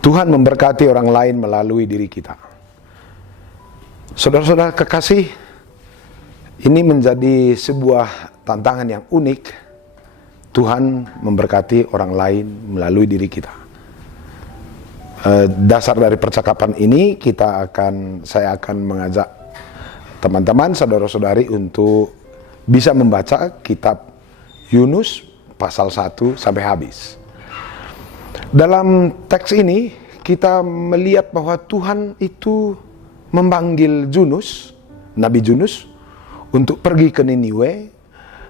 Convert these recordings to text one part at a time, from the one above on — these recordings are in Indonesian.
Tuhan memberkati orang lain melalui diri kita. Saudara-saudara kekasih, ini menjadi sebuah tantangan yang unik. Tuhan memberkati orang lain melalui diri kita. Dasar dari percakapan ini saya akan mengajak teman-teman, saudara-saudari untuk bisa membaca kitab Yunus pasal 1 sampai habis. Dalam teks ini kita melihat bahwa Tuhan itu memanggil Nabi Yunus untuk pergi ke Niniwe,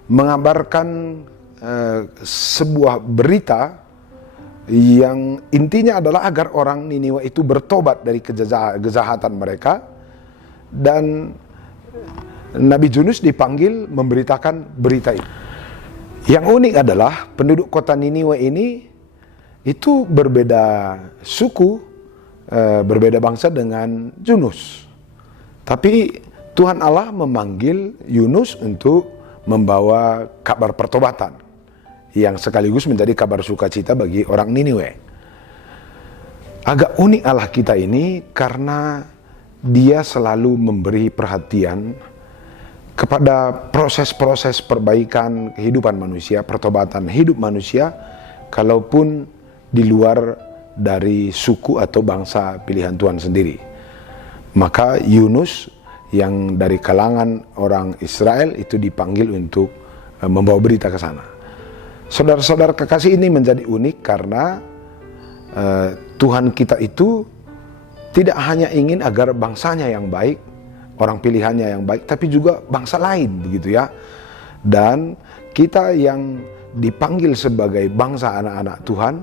mengabarkan sebuah berita yang intinya adalah agar orang Niniwe itu bertobat dari kejahatan mereka. Dan Nabi Yunus dipanggil memberitakan berita itu. Yang unik adalah penduduk kota Niniwe ini itu berbeda suku, berbeda bangsa dengan Yunus. Tapi Tuhan Allah memanggil Yunus untuk membawa kabar pertobatan yang sekaligus menjadi kabar sukacita bagi orang Niniwe. Agak unik Allah kita ini karena Dia selalu memberi perhatian kepada proses-proses perbaikan kehidupan manusia, pertobatan hidup manusia, kalaupun di luar dari suku atau bangsa pilihan Tuhan sendiri. Maka Yunus yang dari kalangan orang Israel itu dipanggil untuk membawa berita ke sana. Saudara-saudara kekasih, ini menjadi unik karena Tuhan kita itu tidak hanya ingin agar bangsanya yang baik, orang pilihannya yang baik, tapi juga bangsa lain, begitu ya. Dan kita yang dipanggil sebagai bangsa anak-anak Tuhan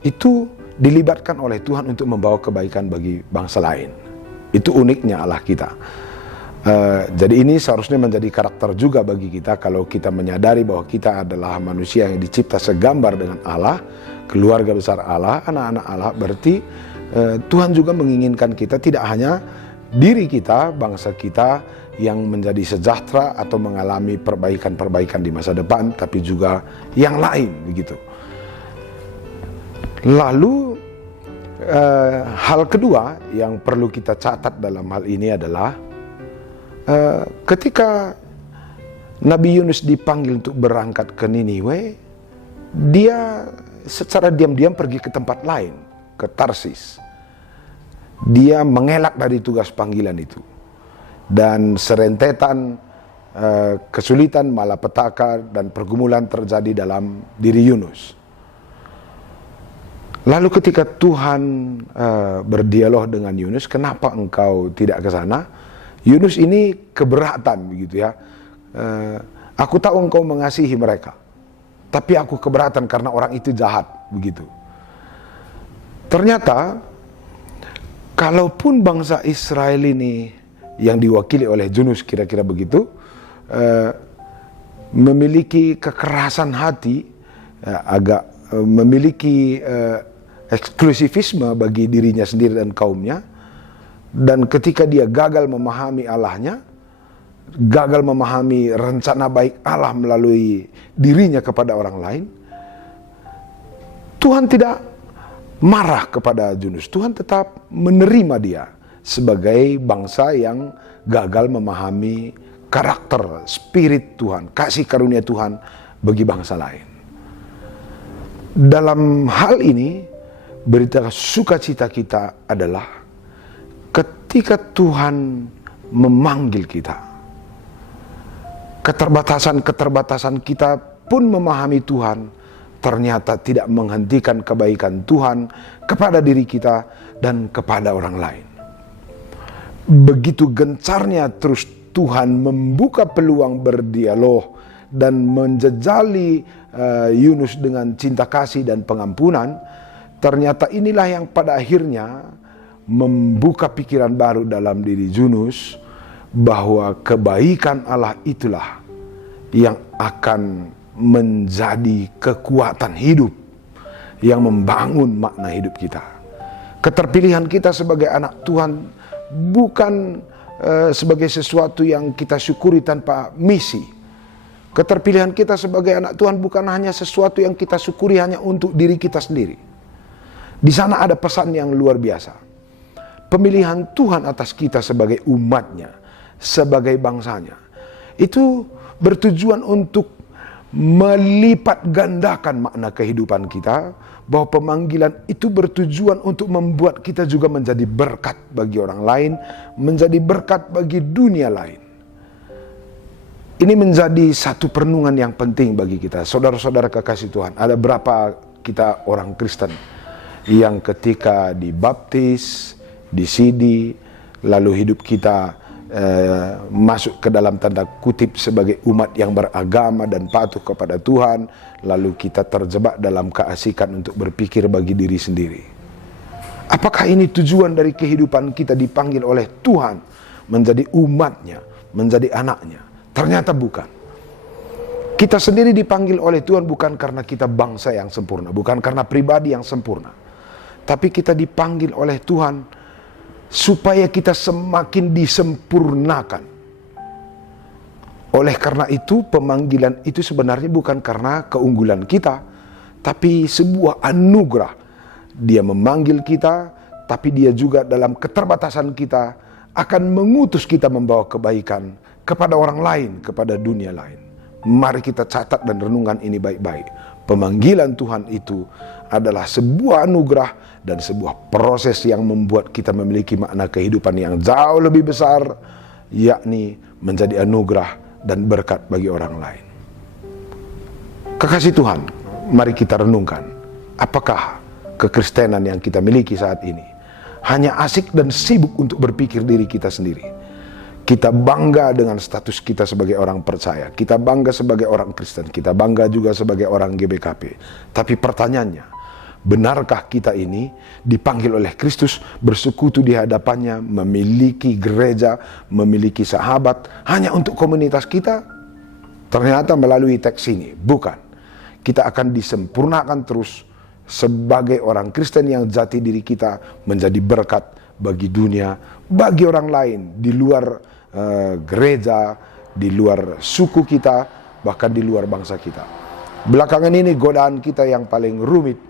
itu dilibatkan oleh Tuhan untuk membawa kebaikan bagi bangsa lain. Itu uniknya Allah kita. Jadi ini seharusnya menjadi karakter juga bagi kita kalau kita menyadari bahwa kita adalah manusia yang dicipta segambar dengan Allah, keluarga besar Allah, anak-anak Allah. Berarti Tuhan juga menginginkan kita tidak hanya diri kita, bangsa kita yang menjadi sejahtera atau mengalami perbaikan-perbaikan di masa depan, tapi juga yang lain, begitu. Lalu hal kedua yang perlu kita catat dalam hal ini adalah ketika Nabi Yunus dipanggil untuk berangkat ke Niniwe, dia secara diam-diam pergi ke tempat lain, ke Tarsis. Dia mengelak dari tugas panggilan itu. Dan serentetan kesulitan, malapetaka, dan pergumulan terjadi dalam diri Yunus. Lalu ketika Tuhan berdialog dengan Yunus, kenapa engkau tidak ke sana? Yunus ini keberatan, begitu ya. Aku tahu engkau mengasihi mereka, tapi aku keberatan karena orang itu jahat, begitu. Ternyata, kalaupun bangsa Israel ini yang diwakili oleh Yunus, kira-kira begitu, memiliki kekerasan hati, memiliki eksklusivisme bagi dirinya sendiri dan kaumnya, dan ketika dia gagal memahami Allahnya, gagal memahami rencana baik Allah melalui dirinya kepada orang lain, Tuhan tidak marah kepada Yunus. Tuhan tetap menerima dia sebagai bangsa yang gagal memahami karakter, spirit Tuhan, kasih karunia Tuhan bagi bangsa lain. Dalam hal ini, berita sukacita kita adalah ketika Tuhan memanggil kita, keterbatasan-keterbatasan kita pun memahami Tuhan, ternyata tidak menghentikan kebaikan Tuhan kepada diri kita dan kepada orang lain. Begitu gencarnya terus Tuhan membuka peluang berdialog dan menjejali Yunus dengan cinta kasih dan pengampunan, ternyata inilah yang pada akhirnya membuka pikiran baru dalam diri Yunus bahwa kebaikan Allah itulah yang akan menjadi kekuatan hidup yang membangun makna hidup kita. Keterpilihan kita sebagai anak Tuhan bukan sebagai sesuatu yang kita syukuri tanpa misi. Keterpilihan kita sebagai anak Tuhan bukan hanya sesuatu yang kita syukuri hanya untuk diri kita sendiri. Di sana ada pesan yang luar biasa. Pemilihan Tuhan atas kita sebagai umatnya, sebagai bangsanya, itu bertujuan untuk melipat gandakan makna kehidupan kita, bahwa pemanggilan itu bertujuan untuk membuat kita juga menjadi berkat bagi orang lain, menjadi berkat bagi dunia lain. Ini menjadi satu perenungan yang penting bagi kita. Saudara-saudara kekasih Tuhan, ada berapa kita orang Kristen yang ketika dibaptis, disidi, lalu hidup kita masuk ke dalam tanda kutip sebagai umat yang beragama dan patuh kepada Tuhan, lalu kita terjebak dalam keasikan untuk berpikir bagi diri sendiri. Apakah ini tujuan dari kehidupan kita dipanggil oleh Tuhan menjadi umatnya, menjadi anaknya? Ternyata bukan. Kita sendiri dipanggil oleh Tuhan bukan karena kita bangsa yang sempurna, bukan karena pribadi yang sempurna, tapi kita dipanggil oleh Tuhan supaya kita semakin disempurnakan. Oleh karena itu, pemanggilan itu sebenarnya bukan karena keunggulan kita, tapi sebuah anugerah. Dia memanggil kita, tapi dia juga dalam keterbatasan kita akan mengutus kita membawa kebaikan kepada orang lain, kepada dunia lain. Mari kita catat dan renungkan ini baik-baik. Pemanggilan Tuhan itu adalah sebuah anugerah dan sebuah proses yang membuat kita memiliki makna kehidupan yang jauh lebih besar, yakni menjadi anugerah dan berkat bagi orang lain. Kekasih Tuhan, mari kita renungkan, apakah kekristenan yang kita miliki saat ini hanya asik dan sibuk untuk berpikir diri kita sendiri? Kita bangga dengan status kita sebagai orang percaya, kita bangga sebagai orang Kristen, kita bangga juga sebagai orang GBKP. Tapi pertanyaannya, benarkah kita ini dipanggil oleh Kristus bersekutu di hadapannya, memiliki gereja, memiliki sahabat hanya untuk komunitas kita? Ternyata melalui teks ini, bukan. Kita akan disempurnakan terus sebagai orang Kristen yang jati diri kita menjadi berkat bagi dunia, bagi orang lain di luar gereja, di luar suku kita, bahkan di luar bangsa kita. Belakangan ini godaan kita yang paling rumit,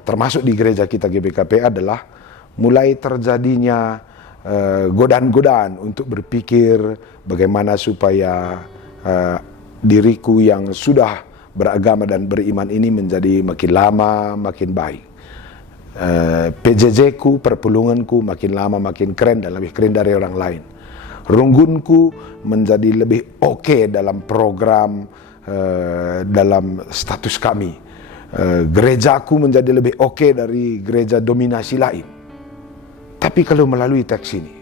termasuk di gereja kita GBKP, adalah mulai terjadinya godaan-godaan untuk berpikir bagaimana supaya diriku yang sudah beragama dan beriman ini menjadi makin lama makin baik. PJJ ku, perpulunganku makin lama makin keren dan lebih keren dari orang lain. Runggunku menjadi lebih oke dalam program, dalam status kami. Gerejaku menjadi lebih oke dari gereja dominasi lain. Tapi kalau melalui teks ini,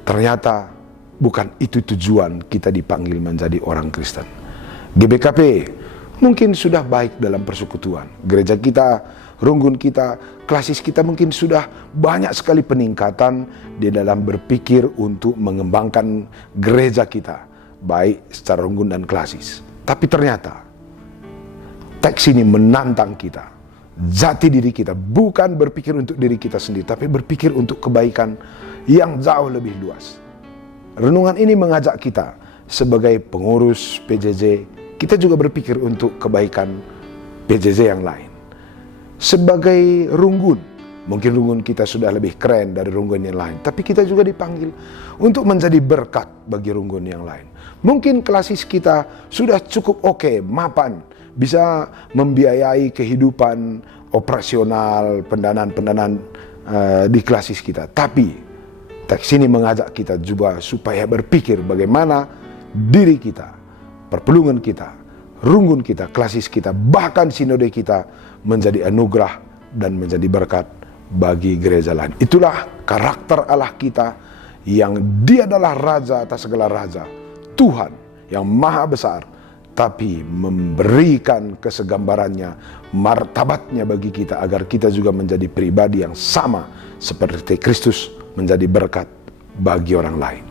ternyata bukan itu tujuan kita dipanggil menjadi orang Kristen. GBKP mungkin sudah baik dalam persekutuan. Gereja kita, runggun kita, klasis kita mungkin sudah banyak sekali peningkatan di dalam berpikir untuk mengembangkan gereja kita, baik secara runggun dan klasis. Tapi ternyata teks ini menantang kita, jati diri kita, bukan berpikir untuk diri kita sendiri, tapi berpikir untuk kebaikan yang jauh lebih luas. Renungan ini mengajak kita sebagai pengurus PJJ, kita juga berpikir untuk kebaikan PJJ yang lain. Sebagai runggun, mungkin runggun kita sudah lebih keren dari runggun yang lain, tapi kita juga dipanggil untuk menjadi berkat bagi runggun yang lain. Mungkin klasis kita sudah cukup oke, mapan, bisa membiayai kehidupan operasional, pendanaan-pendanaan di klasis kita. Tapi teks ini mengajak kita juga supaya berpikir bagaimana diri kita, perpulungan kita, runggun kita, klasis kita, bahkan sinode kita menjadi anugerah dan menjadi berkat bagi gereja lain. Itulah karakter Allah kita, yang Dia adalah Raja atas segala raja, Tuhan yang maha besar, tapi memberikan kesegambarannya, martabatnya bagi kita, agar kita juga menjadi pribadi yang sama seperti Kristus menjadi berkat bagi orang lain.